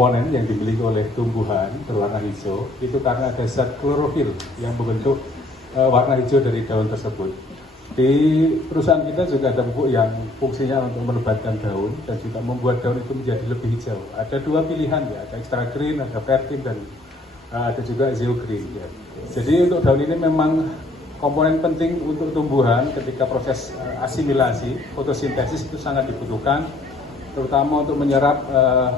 komponen yang dimiliki oleh tumbuhan berwarna hijau itu karena ada zat klorofil yang membentuk warna hijau dari daun tersebut. Di perusahaan kita juga ada pupuk yang fungsinya untuk melebatkan daun dan juga membuat daun itu menjadi lebih hijau. Ada dua pilihan ya, ada extra green, ada Vertin, dan ada juga Zeo Green ya. Jadi untuk daun ini memang komponen penting untuk tumbuhan ketika proses asimilasi, fotosintesis itu sangat dibutuhkan, terutama untuk menyerap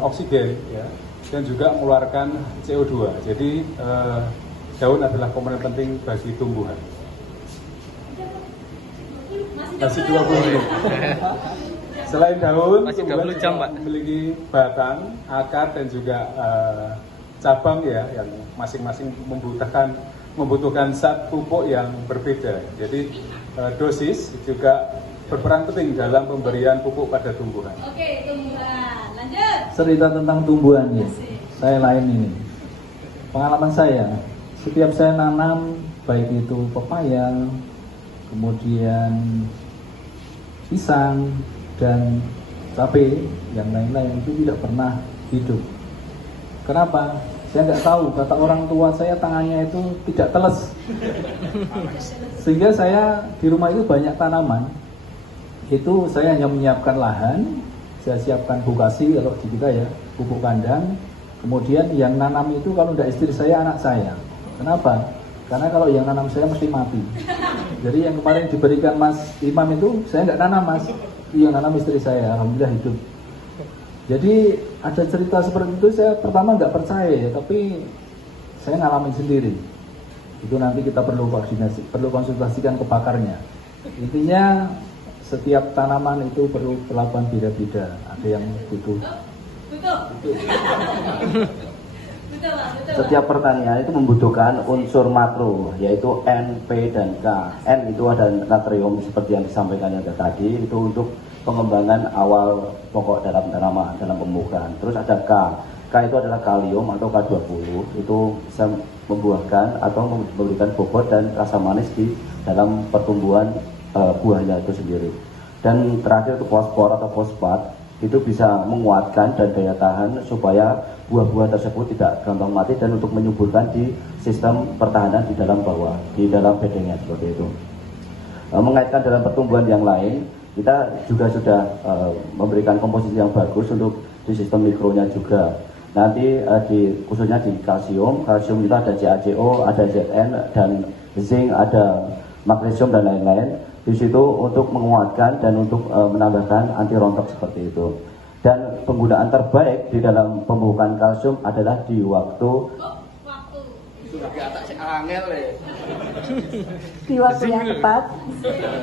oksigen ya, dan juga mengeluarkan CO2. Jadi daun adalah komponen penting bagi tumbuhan. Masih 20 menit. Selain daun, tumbuhan juga memiliki batang, akar, dan juga cabang ya, yang masing-masing membutuhkan zat pupuk yang berbeda. Jadi dosis juga berperan penting dalam pemberian pupuk pada tumbuhan. Oke, tumbuhan. Lanjut. Cerita tentang tumbuhan ya. Saya lain ini. Pengalaman saya, setiap saya nanam baik itu pepaya, kemudian pisang dan cabai yang lain-lain itu tidak pernah hidup. Kenapa? Saya nggak tahu, kata orang tua saya tangannya itu tidak teles. Sehingga saya di rumah itu banyak tanaman. Itu saya hanya menyiapkan lahan, saya siapkan bukasi kalau di kita ya, pupuk kandang. Kemudian yang nanam itu kalau tidak istri saya, anak saya. Kenapa? Karena kalau yang nanam saya mesti mati. Jadi yang kemarin diberikan Mas Imam itu saya nggak nanam Mas, yang nanam istri saya, alhamdulillah hidup. Jadi ada cerita seperti itu, saya pertama nggak percaya ya, tapi saya ngalamin sendiri. Itu nanti kita perlu konsultasikan ke pakarnya. Intinya setiap tanaman itu perlu perlakuan beda-beda. Ada yang butuh. Setiap pertanian itu membutuhkan unsur makro, yaitu N, P, dan K. N itu ada natrium seperti yang disampaikan yang tadi, itu untuk pengembangan awal pokok dalam tanaman, dalam pembuahan. Terus ada K. K itu adalah kalium atau K20, itu bisa membuahkan atau memberikan bobot dan rasa manis di dalam pertumbuhan buahnya itu sendiri. Dan terakhir itu fosfor atau fosfat, itu bisa menguatkan dan daya tahan supaya buah-buah tersebut tidak gampang mati dan untuk menyuburkan di sistem pertahanan di dalam bawah, di dalam bedengnya seperti itu. Mengaitkan dalam pertumbuhan yang lain, kita juga sudah memberikan komposisi yang bagus untuk di sistem mikronya juga. Nanti khususnya di kalsium itu ada CaCO, ada Zn, dan zinc, ada magnesium dan lain-lain. Di situ untuk menguatkan dan untuk menambahkan anti rontok seperti itu. Dan penggunaan terbaik di dalam pembubukan kalsium adalah di waktu di waktu yang tepat.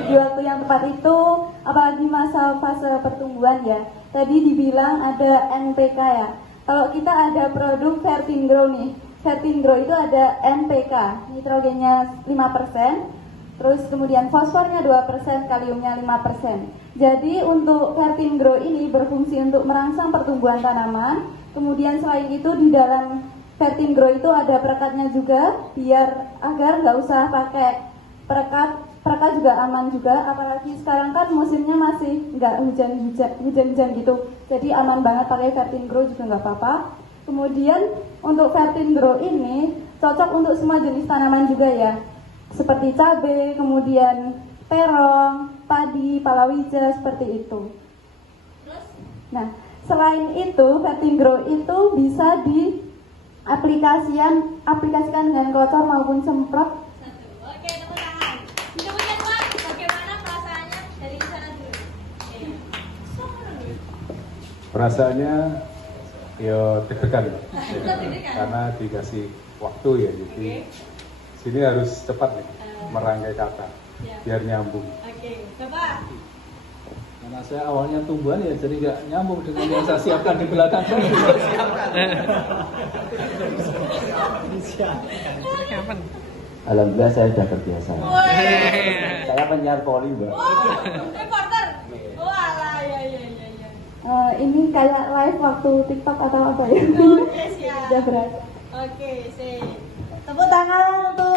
Di waktu yang tepat itu apalagi masa fase pertumbuhan ya. Tadi dibilang ada NPK ya. Kalau kita ada produk Vertin Grow nih. Vertin Grow itu ada NPK, nitrogennya 5%. Terus kemudian fosfornya 2%, kaliumnya 5%. Jadi untuk Vertin Grow ini berfungsi untuk merangsang pertumbuhan tanaman. Kemudian selain itu di dalam Vertin Grow itu ada perekatnya juga, biar agar nggak usah pakai perekat. Perekat juga aman juga, apalagi sekarang kan musimnya masih nggak hujan-hujan gitu. Jadi aman banget pakai Vertin Grow juga nggak apa-apa. Kemudian untuk Vertin Grow ini cocok untuk semua jenis tanaman juga ya. Seperti cabai, kemudian terong, padi, palawija, seperti itu. Nah, selain itu, Vertin Grow itu bisa diaplikasikan dengan kotor maupun semprot. Oke, tepuk tangan. Kemudian Wak, bagaimana perasaannya dari sana dulu? Perasaannya ya deg-degan karena dikasih waktu ya, jadi sini harus cepat nih merangkai kata biar nyambung. Oke, coba. Karena saya awalnya tumbuhan ya, jadi nggak nyambung dengan yang saya siapkan di belakang. Alhamdulillah saya sudah terbiasa. Saya penyiar poli, Mbak. Reporter. Walah, ya. Ini kayak live waktu TikTok atau apa ya? Oke, siap. Udah berasa. Oke, sip. Tepuk tangan untuk